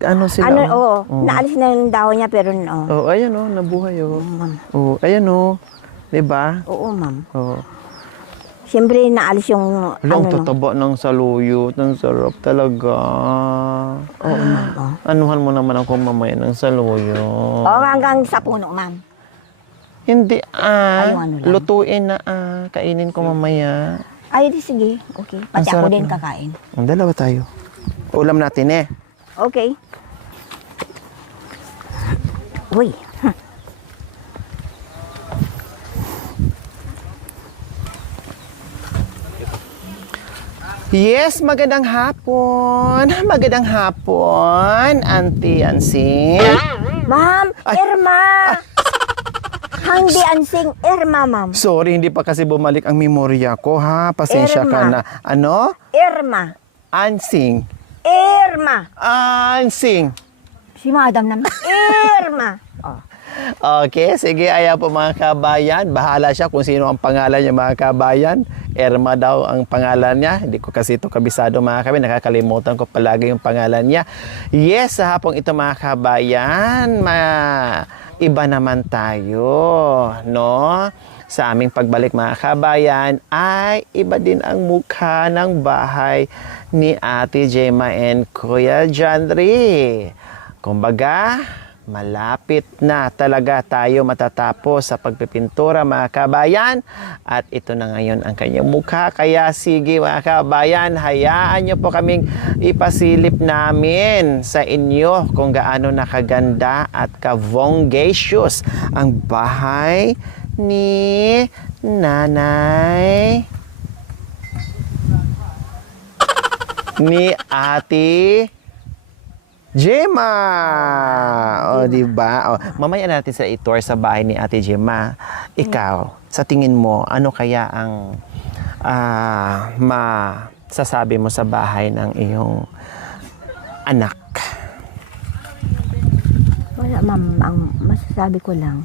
Ano sila? Ano, oh? naalis na yung dahon niya pero Oh, ayan oh, nabuhay oh. ma'am. Oh, ayan oh. 'Di ba? Oo, ma'am. Oh. Siyempre, naalis yung Long ano, no? tataba ng saluyot. Ang sarap talaga. Oo, ma'am. Oh. Anuhan mo naman ako mamaya ng saluyot. Oo, hanggang sa puno, ma'am. Hindi Ay, yung ano lang. lutuin na kainin ko mamaya. Ay, di sige. Okay. Ang Pati ako sarap din na. kakain. Ang dalawa tayo. Ulam natin eh. Okay. Uy. Yes, magandang hapon. Magandang hapon, Auntie Ansing. Ma'am, Ay. Irma. Hindi ansing Irma, ma'am. Sorry, hindi pa kasi bumalik ang memorya ko, ha? Pasensya ka Irma. na. Ano? Irma. Ansing. Irma. Ansing. Si madam naman. Irma. Oh. Okay, sige, ayan po mga kabayan. Bahala siya kung sino ang pangalan niya mga kabayan. Irma daw ang pangalan niya. Hindi ko kasi ito kabisado mga kabayan. Nakakalimutan ko palagi yung pangalan niya. Yes, sa hapong ito mga kabayan, iba naman tayo, no? Sa aming pagbalik mga kabayan ay iba din ang mukha ng bahay ni Ate Gemma and Kuya Janry. Kumbaga, malapit na talaga tayo matatapos sa pagpipintura mga kabayan. At ito na ngayon ang kanyang mukha. Kaya sige mga kabayan, hayaan nyo po kaming ipasilip namin sa inyo kung gaano nakaganda at kavonggacious ang bahay ni Nanay ni Ate Gemma. O, di ba? O, mamaya natin sa i-tour sa bahay ni Ate Gemma. Ikaw, sa tingin mo, ano kaya ang masasabi mo sa bahay ng iyong anak? Wala, ma'am. Ang masasabi ko lang,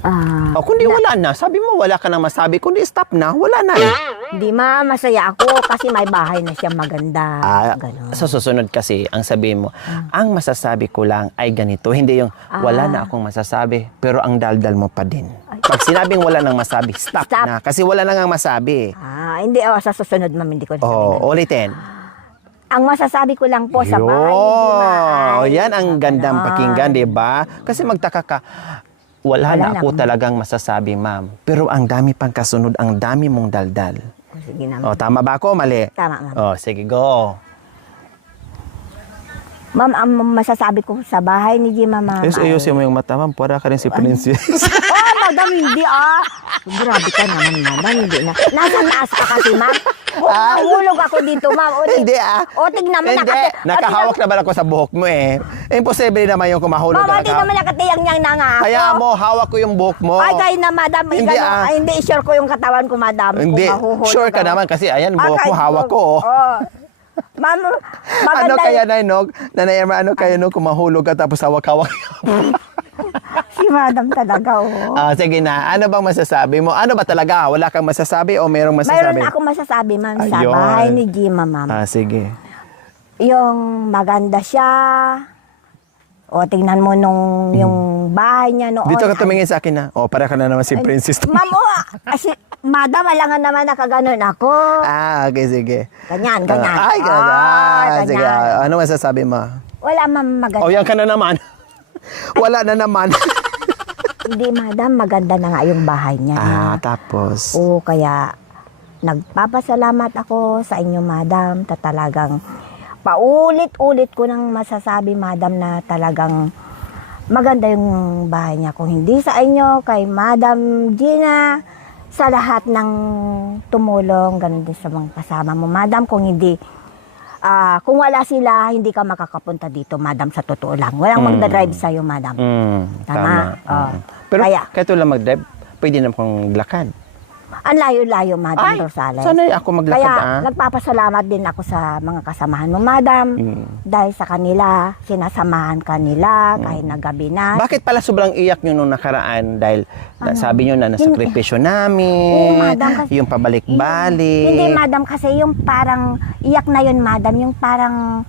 O, kundi wala na. Sabi mo, wala ka na masabi. Kundi stop na, wala na eh. hindi, ma'am. Masaya ako kasi may bahay na siya maganda. Ganon. Sa susunod kasi, ang sabihin mo, ang masasabi ko lang ay ganito. Hindi yung wala na akong masasabi, pero ang daldal mo pa din. Pag sinabing wala nang masabi, stop na. Kasi wala na nang masabi. Hindi, sa susunod, ma'am, hindi ko na sabihin. Ulitin. Ang masasabi ko lang po sa bahay ni Gemma ay... Yan ang gandang pakinggan, di ba? Kasi magtaka ka, wala na ako talagang masasabi, ma'am. Pero ang dami pang kasunod, ang dami mong daldal. Sige na. Tama ba ako? Mali? Tama, ma'am. Sige, go. Ma'am, ang masasabi ko sa bahay ni Gemma, ma'am. Ayusin mo yung mata, ma'am. Para ka rin si Princess. Madam, hindi Grabe ka naman, madam. Hindi na. Nasa taas ka kasi, ma'am. Nahulog ako dito, ma'am. Hindi tignan mo. Hindi. Nakahawak naman ako sa buhok mo eh. Imposible naman yung kumahulog Mama, ka. tignan mo nakatiyang niyang na nga ako. Kaya mo, hawak ko yung buhok mo. Ay, kayo na, madam. Hindi, Hindi, sure ko yung katawan ko, madam. Hindi. Sure ka naman kasi ayan, buhok ko, hawak ko. Ma'am, maganda. Ano kaya, Nainog? Nanay Irma, ano kaya nung kumahulog ka tapos hawak-hawak? Si madam talaga, Sige na. Ano bang masasabi mo? Ano ba talaga? Wala kang masasabi o merong masasabi? Mayroon akong masasabi, ma'am, sa Ayun. bahay ni Gemma, ma'am. Sige. Yung maganda siya. O, tingnan mo yung bahay niya noon. Dito ka tumingin sa akin na. Para ka na naman si Princess. Ma'am, madam, alangan naman nakaganon ako. Okay, sige. Ganyan. Ay, ganyan. Sige, ano masasabi mo? Wala, ma'am, maganda. Yan ka na naman. Wala na naman. Hindi, madam, maganda na nga yung bahay niya. Tapos? Oo, kaya nagpapasalamat ako sa inyo, madam. Talagang paulit-ulit ko nang masasabi, madam, na talagang maganda yung bahay niya. Kung hindi sa inyo, kay Madam Gina, sa lahat ng tumulong, ganun din sa mga kasama mo, madam. Kung hindi, kung wala sila, hindi ka makakapunta dito, madam, sa totoo lang. Walang magdadrive sa'yo, madam. Tama. Pero Kaya, kahit wala mag-drive, pwede na akong glakad. ang layo-layo, Madam Rosales. Sanay ako maglakad. Kaya nagpapasalamat din ako sa mga kasamahan mo, Madam. Dahil sa kanila, sinasamahan kanila kahit na gabi na. Bakit pala sobrang iyak nyo nung nakaraan? Dahil sabi nyo na nasakripisyo namin, Madam, kasi, yung pabalik-balik. Hindi, Madam, kasi yung parang, iyak na yun, Madam, yung parang,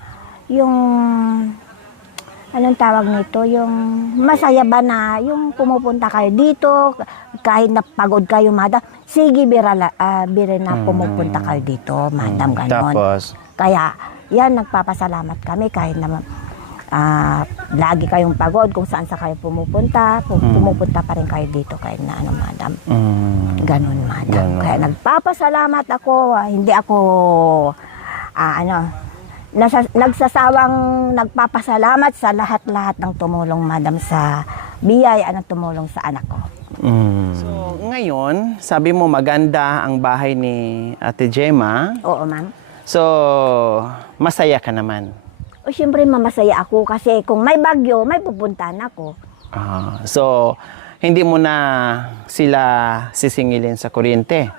yung anong tawag nito, yung masaya ba na yung pumupunta kayo dito, kahit napagod kayo, madam, sige, bira na pumupunta kayo dito, madam, ganon. Tapos, Kaya, yan, nagpapasalamat kami kahit naman lagi kayong pagod kung saan sa kayo pumupunta, pumupunta pa rin kayo dito kahit na ano, madam. Ganon, madam. Ganon. Kaya nagpapasalamat ako, hindi ako, nagsasawang nagpapasalamat sa lahat-lahat ng tumulong, madam, sa biyaya ng tumulong sa anak ko. So, ngayon, sabi mo maganda ang bahay ni Ate Gemma. Oo, ma'am. So, masaya ka naman. O, syempre, mamasaya ako kasi kung may bagyo, may pupuntahan ako. So, hindi mo na sila sisingilin sa kuryente?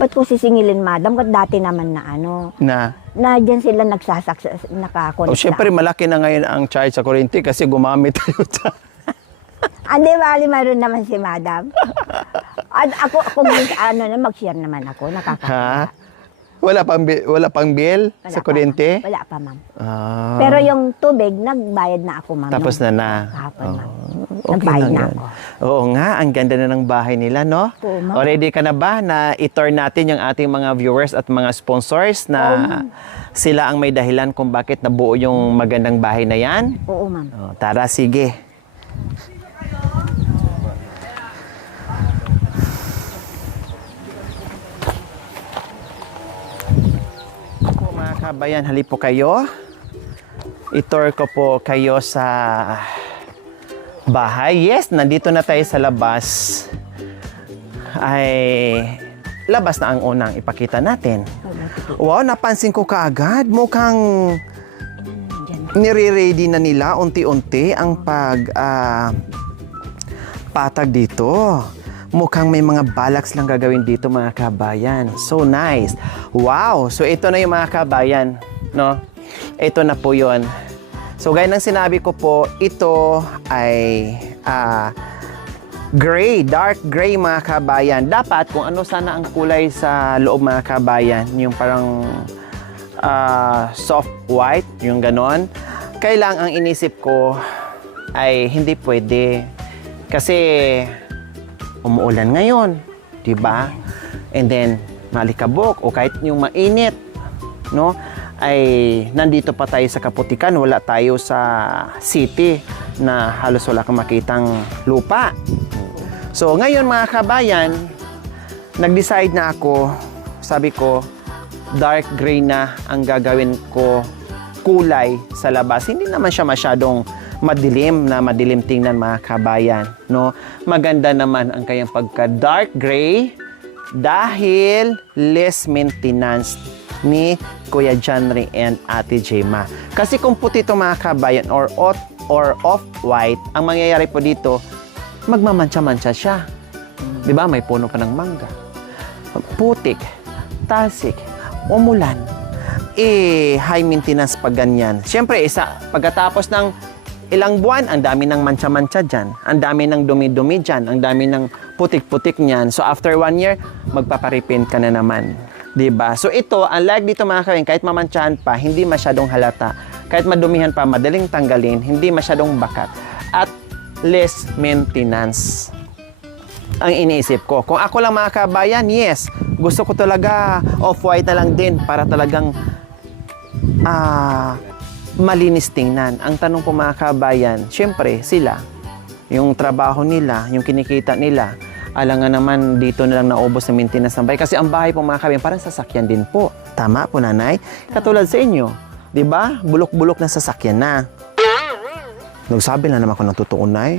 Ba't ko sisingilin, madam? Ba't dati naman na ano, Na? na dyan sila nakakonect. O, syempre, malaki na ngayon ang charge sa kuryente kasi gumamit tayo sa... Andi, bali, mayroon naman si madam. At ako mag-share naman ako, nakakatawa. Ha? Wala pang bill sa kuryente? Wala pa, ma'am. Ah. Pero yung tubig, nagbayad na ako, ma'am. Tapos na. Kahapon, ma'am. Okay Nagbayad lang na yun. ako. Oo nga, ang ganda na ng bahay nila, no? Oo, ma'am. O, ready ka na ba na i-tour natin yung ating mga viewers at mga sponsors na sila ang may dahilan kung bakit nabuo yung magandang bahay na yan? Oo, ma'am. O, tara, sige. Ako, mga kabayan, halip po kayo. I-tour ko po kayo sa bahay. Yes, nandito na tayo sa labas. Ay, labas na ang unang ipakita natin. Wow, napansin ko kaagad. Mukhang nire-ready na nila unti-unti ang patag dito. Mukhang may mga balaks lang gagawin dito, mga kabayan. So nice. Wow! So ito na yung mga kabayan, no? Ito na po yun. So gaya ng sinabi ko po, ito ay gray, dark gray, mga kabayan. Dapat kung ano sana ang kulay sa loob, mga kabayan, yung parang soft white, yung ganon. Kailang ang inisip ko ay hindi pwede. Kasi umuulan ngayon, di ba? And then, malikabok o kahit yung mainit, no? Ay nandito pa tayo sa kaputikan, wala tayo sa city na halos wala kang makitang lupa. So, ngayon mga kabayan, nag-decide na ako, sabi ko, dark gray na ang gagawin ko kulay sa labas. Hindi naman siya masyadong madilim tingnan, mga kabayan, no? Maganda naman ang kayang pagka dark gray dahil less maintenance ni Kuya Janry and Ate Gemma. Kasi kung puti ito, mga kabayan, or off-white, ang mangyayari po dito, magmamantsa-mantsa siya. Di ba? May puno pa ng mangga. Putik, tasik, umulan. High maintenance pag ganyan. Siyempre, pagkatapos ng ilang buwan, ang dami ng mancha-mancha dyan. Ang dami ng dumi-dumi dyan. Ang dami ng putik-putik niyan. So, after 1 year, magpaparipin ka na naman. Diba? So, ito, unlike dito, mga kawin, kahit mamantsahan pa, hindi masyadong halata. Kahit madumihan pa, madaling tanggalin, hindi masyadong bakat. At less maintenance ang iniisip ko. Kung ako lang, mga kabayan, yes, gusto ko talaga off-white na lang din para talagang malinis tingnan. Ang tanong po, mga kabayan, syempre sila, yung trabaho nila, yung kinikita nila, alangan naman dito na lang naubos sa maintenance ng bahay. Kasi ang bahay po, mga kabayan, parang sasakyan din po. Tama po, nanay? Katulad sa inyo, di ba? Bulok-bulok na sasakyan na. Nagsabi na naman ako ng totoo, nay.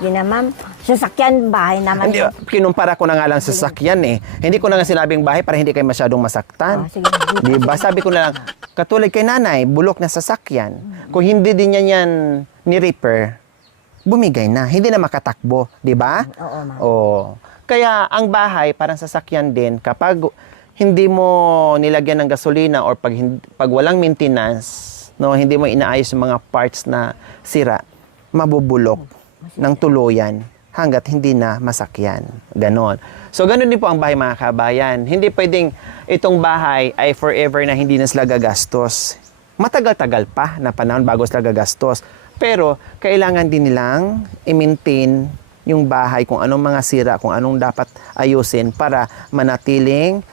Yun na, ma'am. Sasakyan, bahay naman. Hindi, kinumpara ko na nga lang sa sasakyan eh. Hindi ko na nga sinabing bahay para hindi kayo masyadong masaktan. Sige. Di ba? Sabi ko na lang, katulad kay nanay, bulok na sasakyan. Kung hindi din niya yan ni-repair, bumigay na. Hindi na makatakbo. Di ba? Oo, ma'am. Oo. Kaya ang bahay, parang sasakyan din, kapag hindi mo nilagyan ng gasolina or pag walang maintenance, no, hindi mo inaayos yung mga parts na sira, mabubulok ng tuluyan hanggat hindi na masakyan. Ganon. So, ganon din po ang bahay, mga kabayan. Hindi pwedeng itong bahay ay forever na hindi na sila gagastos. matagal-tagal pa na panahon bago sila gagastos. Pero kailangan din nilang i-maintain yung bahay, kung anong mga sira, kung anong dapat ayusin para manatiling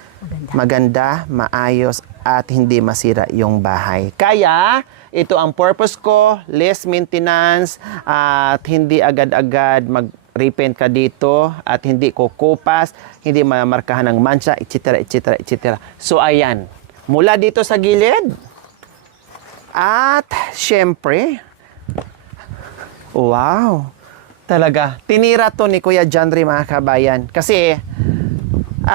maganda, maayos, at hindi masira yung bahay. Kaya, ito ang purpose ko, less maintenance, at hindi agad-agad mag-repaint ka dito, at hindi kukupas, hindi mamarkahan ng mancha, etc., etc., etc. So, ayan. Mula dito sa gilid, at syempre, wow, talaga, tinira to ni Kuya Jandre, mga kabayan. Kasi,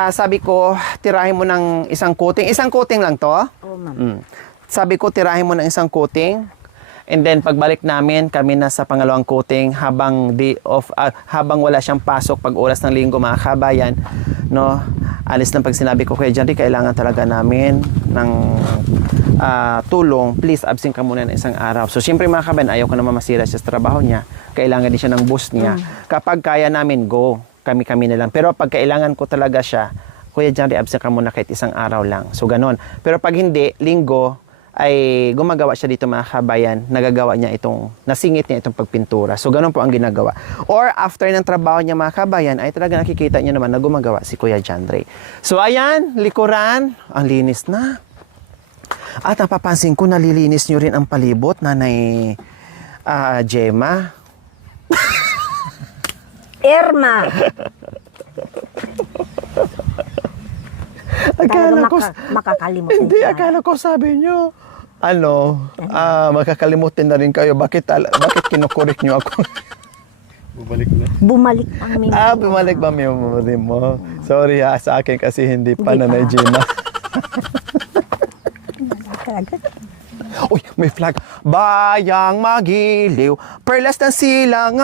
sabi ko, tirahin mo ng isang coating. Isang coating lang to? Oo, ma'am. Sabi ko, tirahin mo ng isang coating. And then, pagbalik namin, kami na sa pangalawang coating habang habang wala siyang pasok pag oras ng linggo, mga kabayan. No? Alis lang pag sinabi ko, Kuya Jandre, kailangan talaga namin ng tulong. Please, absent ka muna ng isang araw. So, siyempre, mga kabayan, ayaw ko naman masira siya sa trabaho niya. Kailangan din siya ng boost niya. Kapag kaya namin, go. Kami na lang. Pero pag kailangan ko talaga siya, Kuya Jandre, absent ka muna kahit isang araw lang. So, ganon. Pero pag hindi, linggo, ay gumagawa siya dito, mga kabayan. Nagagawa niya nasingit niya itong pagpintura. So, ganon po ang ginagawa. Or, after ng trabaho niya, mga kabayan, ay talaga nakikita niya naman na gumagawa si Kuya Jandre. So, ayan, likuran. Ang linis na. At napapansin ko, nalilinis niyo rin ang palibot, Nanay Gemma. Irma! Akala ko, makakalimutan hindi, siya. akala ko sabi niyo, makakalimutin na rin kayo. Bakit kinukurik niyo ako? Bumalik ang memory. Bumalik ba memory mo? Sorry sa akin kasi hindi pa, Hindi Nanay pa. Gemma. Uy, may flag. Bayang magiliw, perlas ng silang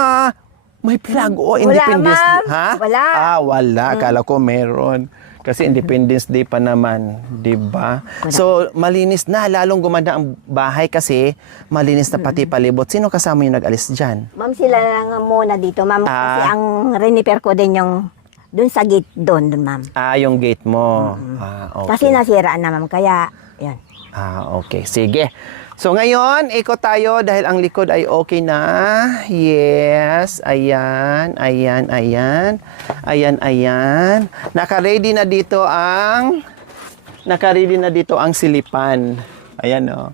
may flag. Oh, Independence ma'am. Day. Ha? Wala. Wala. Akala ko meron. Kasi Independence Day pa naman, 'di ba? So, malinis na, lalong gumanda ang bahay kasi malinis na pati palibot. Sino kasama yung nag-alis diyan? Ma'am, sila lang muna dito, ma'am. Kasi ang reniper ko din yung dun sa gate doon, ma'am. Yung gate mo. Okay. Kasi nasiraan na, ma'am. Kaya, yan. Okay. Sige. So, ngayon, ikot tayo dahil ang likod ay okay na. Yes. Ayan. Ayan. Ayan. Ayan. Ayan. Naka-ready na dito ang silipan. Ayan, oh.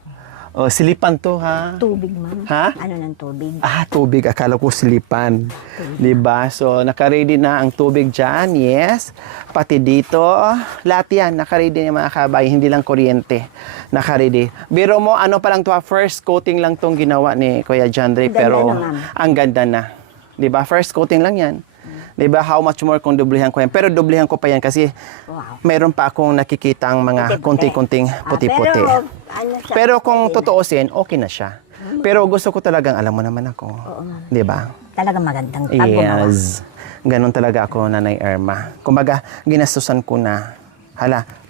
Oh, silipan to, ha? Tubig, ma'am. Ha? Ano ng tubig? Tubig. Akala ko silipan. Diba? So, naka-ready na ang tubig dyan. Yes. Pati dito. Lahat yan. Naka-ready na, mga kabay. Hindi lang kuryente. Naka-ready. Biro mo, ano pa lang to, first coating lang tong ginawa ni Kuya Jandre. Ang ganda Pero, na, ma'am. ang ganda na. Diba? First coating lang yan. Diba? How much more kung dublihan ko yan? Pero dublihan ko pa yan kasi Wow. meron pa akong nakikita ang mga Puti-puti. kunti-kunting puti-puti. Pero kung totoosin, okay na siya. Pero gusto ko talagang, alam mo naman ako. ma'am. Di ba? Talagang magandang paggumawa. Yes. Ganon talaga ako, Nanay Irma. Kumbaga, ginastusan ko na.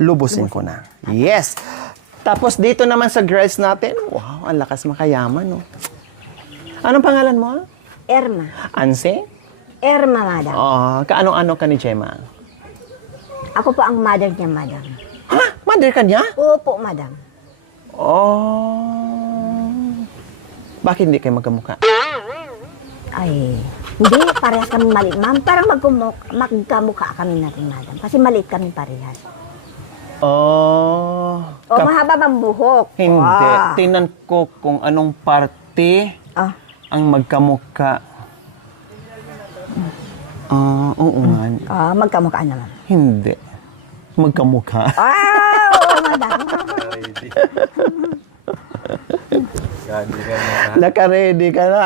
Lubusin ko na. Yes. Tapos dito naman sa girls natin, wow, ang lakas makayaman, no? Anong pangalan mo? Irma. Anse? Irma, madam. Kaano-ano ka ni Gemma? Ako po ang mother niya, madam. Ha? Mother ka niya? Opo, madam. Bakit hindi kayo magkamukha? Ay, hindi. Parehas kami maliit, ma'am. Parang magkamukha kami natin, madam. Kasi maliit kami parehas. Mahaba bang buhok? Hindi. Tingnan ko kung anong parte ang magkamukha. Oo nga. Magkamukha naman. Hindi. Magkamukha. Oo, madam. Naka-ready ka na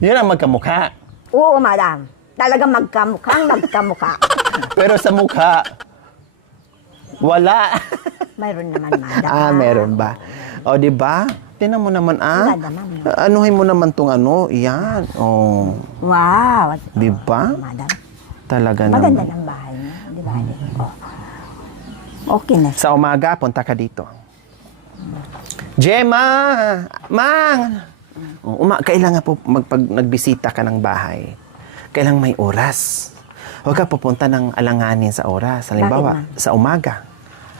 Yun ang magkamukha. Oo, madam. Talagang magkamukha. Pero sa mukha, wala. Mayroon naman, madam. Meron ba? O, di ba? Tingnan mo naman, Wala naman. Anuhin mo naman tong yan. Wow. Di ba? Madam. Talaga Maganda naman. ng bahay niya. Di ba? Okay na siya. Sa umaga, punta ka dito. Gemma! Mang! Kailangan po, pag nagbisita ka ng bahay, kailangan may oras. Huwag ka pupunta ng alanganin sa oras. Halimbawa, Bakit, sa umaga.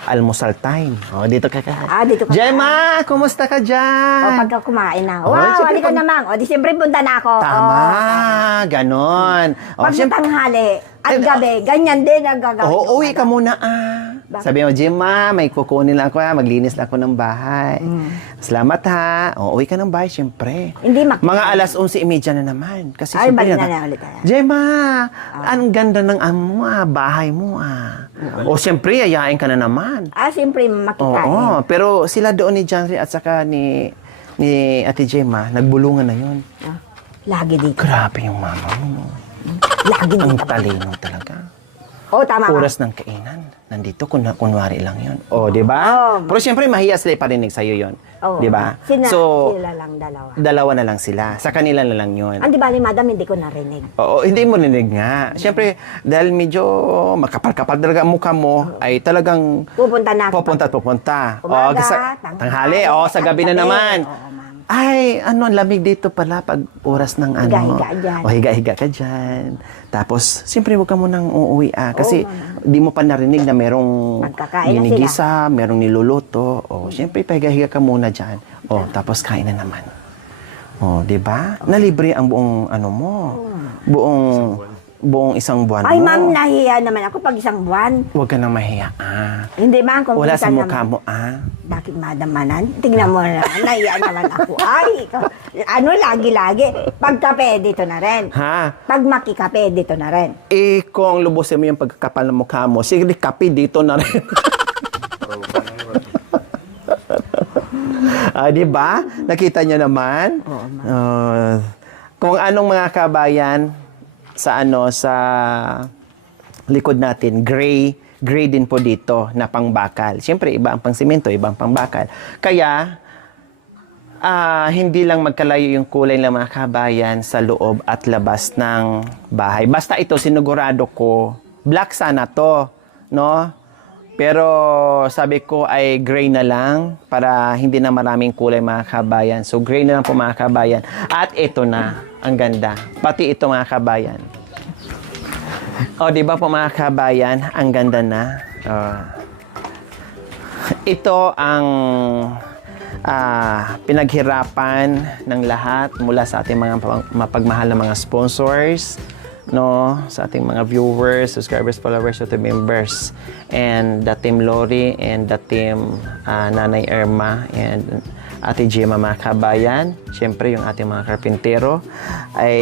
almusal time. Oh, dito ka. Dito ka. Gemma, kumusta ka O, dyan? pagka kumain na. Oh, Wow, siyempre halika pag- naman. O, di siyempre punta na ako. Tama, O, ganon. Oh, pag sa tanghali at gabi, ganyan din ang gagawin. Oo, ko, uwi ka madam. muna Bakit? Sabi mo, Gemma, may kukunin lang ako maglinis lang ako ng bahay. Salamat ha. O, uwi ka ng bahay, syempre. Hindi Mga alas 11:30 na naman. Kasi Ay, syempre, balik na ulit tayo. Gemma, ang ganda ng bahay mo O, syempre, yayain ka na naman. Siyempre, makitain. Oo, pero sila doon ni Janry at saka ni Ate Gemma, nagbulungan na yun. Lagi dito. Grabe yung mama mo. Lagi Ang dito. talino talaga. Tama ka. Oras ng kainan. Nandito, kunwari lang yun. Di ba? Oo. Pero siyempre, mahiya sila iparinig sa'yo yun. Oo. Di ba? Sila lang dalawa. Dalawa na lang sila. Sa kanila na lang yun. Di ba ni madam, hindi ko narinig. Oo, hindi mo narinig nga. Siyempre, dahil medyo makapal-kapal talaga ang mukha mo, ay talagang Pupunta na. pupunta at pupunta. Umaga, tanghali. Sa gabi na naman. Oo, ma'am. Ay, ang lamig dito pala pag oras ng Higa-higa dyan. higa-higa ka dyan. Tapos, siyempre huwag ka munang uuwi Kasi, ma'am. di mo pa narinig na merong Magkakain na ginigisa, merong niluluto. Siyempre, pahiga-higa ka muna dyan. Tapos kain na naman. Di ba? Nalibre ang buong, buong isang buwan Ay, mo. ma'am, nahiya naman ako pag isang buwan. Huwag ka nang mahiya, Hindi, ma'am, kung Wala sa minsan mukha naman. mo, Bakit madam manan? Tingnan mo na, nahiya naman ako. Ay, lagi-lagi. Pag kape, dito na rin. Ha? Pag makikape, dito na rin. Kung lubusin mo yung pagkakapal ng mukha mo, sige, kape dito na rin. Di ba? Nakita niyo naman? Oo, ma'am. Kung anong mga kabayan sa likod natin, gray din po dito na pangbakal. Siyempre, iba ang pangsimento, iba ang pangbakal. Kaya, hindi lang magkalayo yung kulay ng mga kabayan sa loob at labas ng bahay. Basta ito, sinigurado ko, black sana to, no? Pero sabi ko ay gray na lang para hindi na maraming kulay mga kabayan. So gray na lang po mga kabayan. At ito na, ang ganda. Pati ito mga kabayan. Di ba po mga kabayan, ang ganda na. Ito ang pinaghirapan ng lahat mula sa ating mga mapagmahal na mga sponsors, no, sa ating mga viewers, subscribers, followers, YouTube members, and the team Lori and the team Nanay Irma and Ate Gemma mga kabayan. Siyempre yung ating mga karpintero ay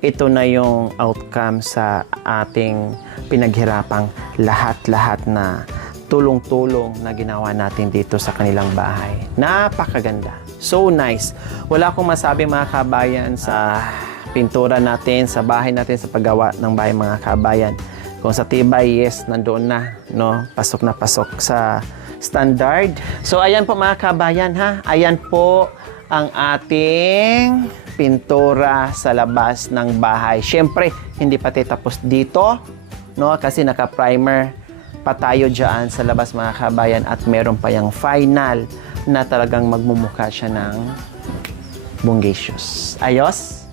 ito na yung outcome sa ating pinaghirapang lahat-lahat na tulong-tulong na ginawa natin dito sa kanilang bahay. Napakaganda. So nice. Wala akong masabi mga kabayan sa pintura natin, sa bahay natin, sa paggawa ng bahay mga kabayan. Kung sa tibay, yes, nandoon na, no? Pasok na pasok sa standard. So, ayan po mga kabayan, ha? Ayan po ang ating pintura sa labas ng bahay. Siyempre, hindi pa tapos dito, no? Kasi naka-primer pa tayo dyan sa labas mga kabayan at meron pa yung final na talagang magmumukha siya ng bungacious. Ayos?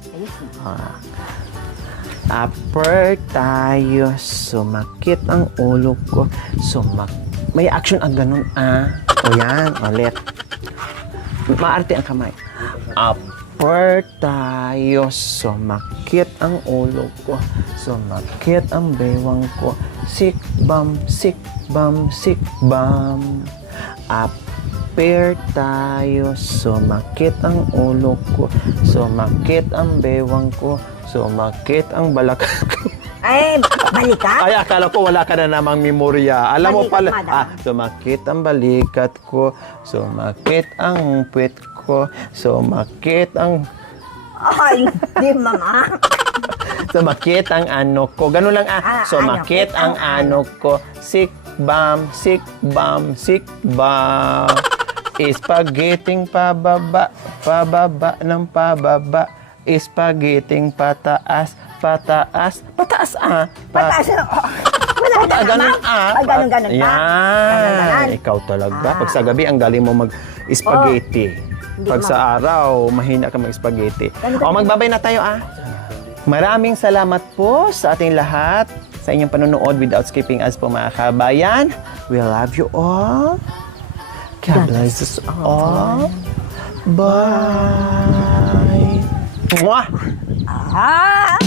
Upper tayo, sumakit ang ulo ko, may action ang ganun, O yan, ulit. Maarte ang kamay. Upper tayo, sumakit ang ulo ko, sumakit ang bewang ko, sikbam, sikbam, sikbam. Upper tayo, sumakit ang ulo ko, sumakit ang bewang ko, sumakit ang balakang ko. Ay, balikat? Ay, akala ko wala ka na namang memorya. Alam mo Balikat, pala, madam. sumakit ang balikat ko, sumakit ang puwet ko, sumakit ang... Ay, di mama. Sumakit ang ano ko. Ganun lang Sumakit ano, ang ano ko. Sikbam, sikbam, sikbam. Spaghetting pababa, pababa ng pababa. Spaghetting pataas, pataas, pataas Pataas. Wala na ganun naman. Ay, ganun-ganun pa. Yan. Ganun-ganun. Ikaw talaga. Pag sa gabi, ang galing mo mag-spaghetti. Hindi Pag sa araw, mahina ka mag-spaghetti. Ganun-ganun. Magbabay na tayo Maraming salamat po sa ating lahat sa inyong panonood without skipping ads po mga kabayan. We love you all. God bless us all. Bye. Mwah! Ah!